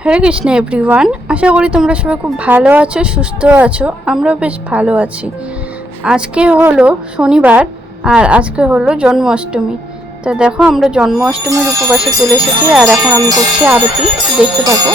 হরে Krishna everyone, আশা করি তোমরা সবাই খুব ভালো আছো, সুস্থ আছো। আমরাও বেশ ভালো আছি। আজকে হলো শনিবার আর আজকে হলো জন্মাষ্টমী। তা দেখো, আমরা জন্মাষ্টমীর উপবাসে চলে এসেছি আর এখন আমি করছি আরতি, দেখতে থাকো।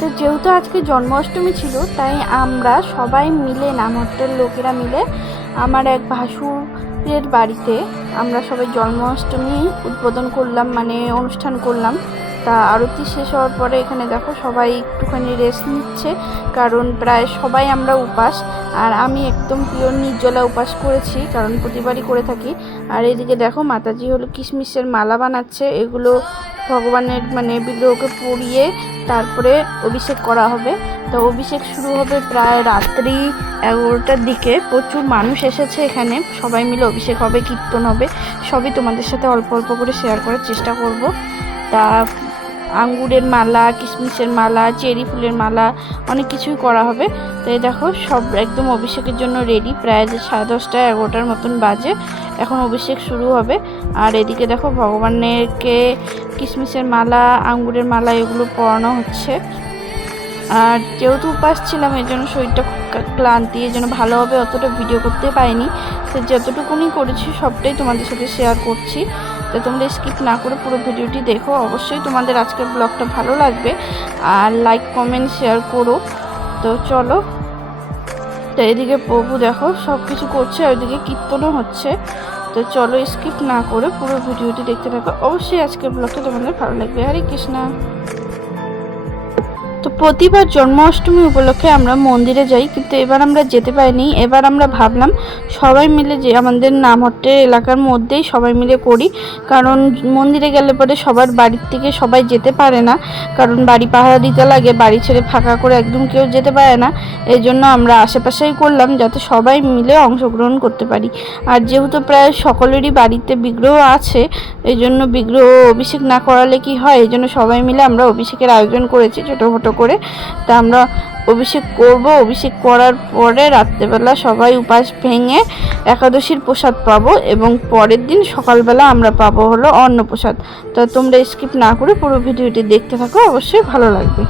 তো যেহেতু আজকে জন্মাষ্টমী ছিল, তাই আমরা সবাই মিলে নামহট্টের লোকেরা মিলে আমার এক ভাসুরের বাড়িতে আমরা সবাই জন্মাষ্টমী উদ্বোধন করলাম, মানে অনুষ্ঠান করলাম। তা আরতি শেষ হওয়ার পরে এখানে দেখো সবাই একটুখানি রেস্ট নিচ্ছে, কারণ প্রায় সবাই আমরা উপাস। আর আমি একদম পিওর নির্জলা উপাস করেছি, কারণ প্রতিবারই করে থাকি। আর এদিকে দেখো মাতাজি হলো কিশমিশের মালা বানাচ্ছে, এগুলো ভগবানের মানে বিগ্রহকে পরিয়ে তারপরে অভিষেক করা হবে। তো অভিষেক শুরু হবে প্রায় রাত্রি 11টার দিকে। প্রচুর মানুষ এসেছে এখানে, সবাই মিলে অভিষেক হবে, কীর্তন হবে, সবই তোমাদের সাথে অল্প অল্প করে শেয়ার করার চেষ্টা করব। তা আঙ্গুরের মালা, কিশমিশের মালা, চেরি ফুলের মালা, অনেক কিছুই করা হবে। তো এই দেখো সব একদম অভিষেকের জন্য রেডি, প্রায় 10:30 11টার মতন বাজে, এখন অভিষেক শুরু হবে। আর এদিকে দেখো ভগবানেরকে কিশমিশের মালা, আঙ্গুরের মালা এগুলো পরানো হচ্ছে। আর যেহেতু উপাস ছিলাম এর জন্য শরীরটা খুব ক্লান্তি, এই জন্য ভালোভাবে অতটা ভিডিও করতে পারিনি। তো যতটুকুনি করেছি সবটাই তোমাদের সাথে শেয়ার করছি। তো তোমরা স্কিপ না করে পুরো ভিডিওটি দেখো, অবশ্যই তোমাদের আজকের ব্লগটা ভালো লাগবে। আর লাইক কমেন্ট শেয়ার করো। তো চলো, তো এদিকে প্রভু দেখো সব কিছু করছে, আর ওইদিকে কীর্তনও হচ্ছে। তো চলো স্কিপ না করে পুরো ভিডিওটি দেখতে থাকো, অবশ্যই আজকের ব্লগটা তোমাদের ভালো লাগবে। হরে কৃষ্ণা। তো প্রতিবার জন্মাষ্টমী উপলক্ষে আমরা মন্দিরে যাই, কিন্তু এবার আমরা যেতে পারিনি। এবার আমরা ভাবলাম সবাই মিলে যে আমাদের নামহট্টের এলাকার মধ্যেই সবাই মিলে করি, কারণ মন্দিরে গেলে পরে সবার বাড়ির থেকে সবাই যেতে পারে না, কারণ বাড়ি পাহারা দিতে লাগে, বাড়ি ছেড়ে ফাঁকা করে একদম কেউ যেতে পারে না। এই জন্য আমরা আশেপাশেই করলাম, যাতে সবাই মিলে অংশগ্রহণ করতে পারি। আর যেহেতু প্রায় সকলেরই বাড়িতে বিগ্রহ আছে, এই জন্য বিগ্রহ অভিষেক না করালে কি হয়, এই জন্য সবাই মিলে আমরা অভিষেকের আয়োজন করেছি ছোটোখাটো করে। তা আমরা অভিষেক করব, অভিষেক করার পরে রাত্রেবেলা সবাই উপাস ভেঙে একাদশীর প্রসাদ পাবো, এবং পরের দিন সকালবেলা আমরা পাবো হলো অন্নপ্রসাদ। তো তোমরা স্কিপ না করে পুরো ভিডিওটি দেখতে থাকো, অবশ্যই ভালো লাগবে।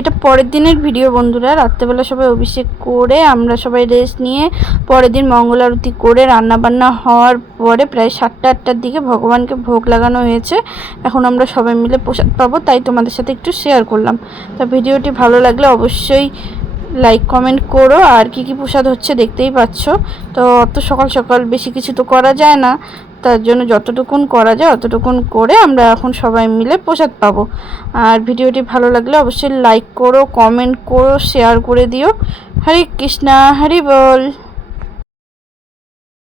এটা পরের দিনের ভিডিও বন্ধুরা। রাত্রেবেলা সবাই অভিষেক করে আমরা সবাই রেস্ট নিয়ে পরের দিন মঙ্গল আরতি করে রান্নাবান্না হওয়ার পরে প্রায় 7টা-8টার দিকে ভগবানকে ভোগ লাগানো হয়েছে। এখন আমরা সবাই মিলে প্রসাদ পাবো, তাই তোমাদের সাথে একটু শেয়ার করলাম। তা ভিডিওটি ভালো লাগলে অবশ্যই লাইক কমেন্ট করো। আর কি কি প্রসাদ হচ্ছে দেখতেই পাচ্ছ। তো অত সকাল সকাল বেশি কিছু তো করা যায় না, তার জন্য যতটুকুন করা যায় অতটুকুন করে আমরা এখন সবাই মিলে প্রসাদ পাবো। আর ভিডিওটি ভালো লাগলে অবশ্যই লাইক করো, কমেন্ট করো, শেয়ার করে দিও। হরে কৃষ্ণা, হরি বল।